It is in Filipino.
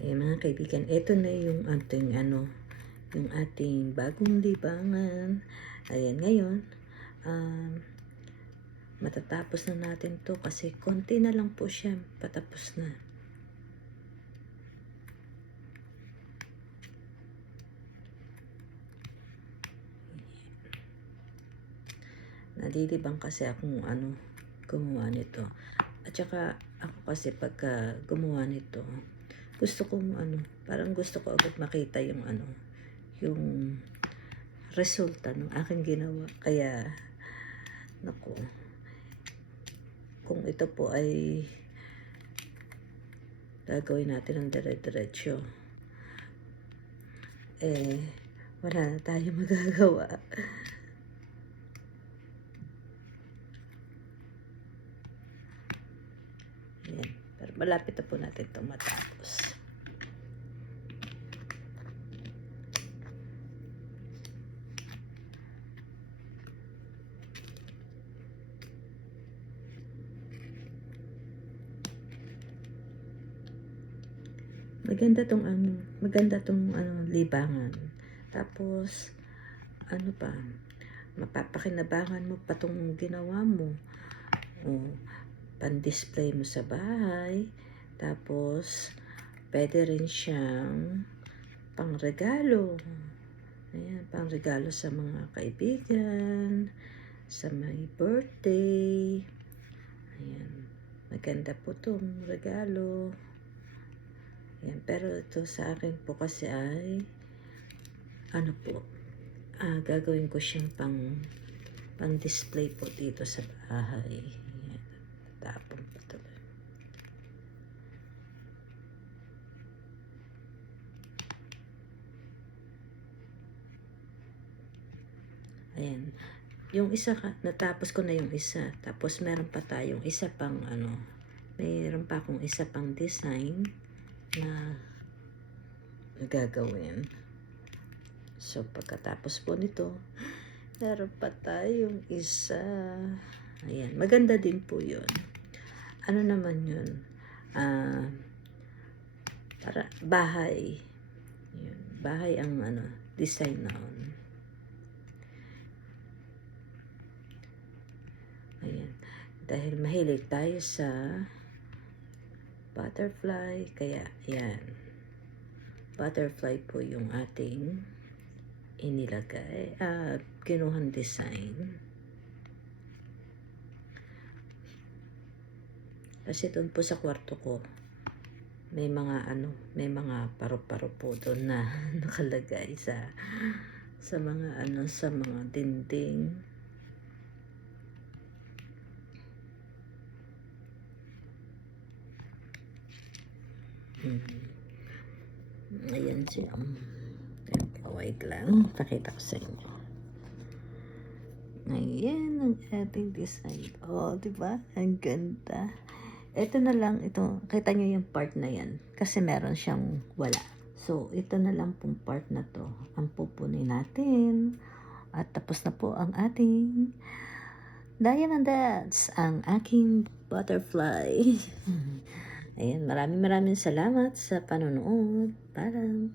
Ayan mga kaibigan, ito na yung ating yung ating bagong libangan. Ayan, ngayon, um, matatapos na natin to kasi konti na lang po siya, patapos na. Nalilibang kasi akong gumawa nito. At saka ako kasi pagka gumawa nito, gusto kong parang gusto ko agad makita yung yung resulta ng aking ginawa. Kaya naku, kung ito po ay gagawin natin ng dire-diretso, wala na tayo magagawa. Ayan. Pero malapit na po natin itong matapos. Maganda tong libangan. Tapos pa, mapapakinabangan mo pa tong ginawa mo. Pan-display mo sa bahay. Tapos pwede rin siyang pangregalo. Ayan, pangregalo sa mga kaibigan, sa may birthday. Ayan, maganda po itong regalo. Ayan, pero ito sa akin po kasi ay gagawin ko siyang pang-display po dito sa bahay. Ayan, tapon pa tuloy. Ayan, yung isa natapos ko na yung isa. Tapos meron pa tayong isa pang mayroon pa akong isa pang design na gagawin. So pagkatapos po nito, meron pa tayong isa. Ayan, maganda din po yun. Ano naman yun? Para bahay. Yun, bahay ang design noon. Ayan, dahil mahilig tayo sa butterfly, kaya yan, butterfly po yung ating inilagay, kinuhang design. Kasi doon po sa kwarto ko, may mga paro-paro po doon na nakalagay sa mga sa mga dinding. Ayan siya. Wait lang, pakita ko sa inyo. Ayan ang ating design. Oh, diba? Ang ganda. Ito na lang, kita nyo yung part na yan. Kasi meron siyang wala. So, ito na lang pong part na to ang pupunin natin. At tapos na po ang ating Diamond Dance, ang aking butterfly. Ayan, maraming salamat sa panonood. Parang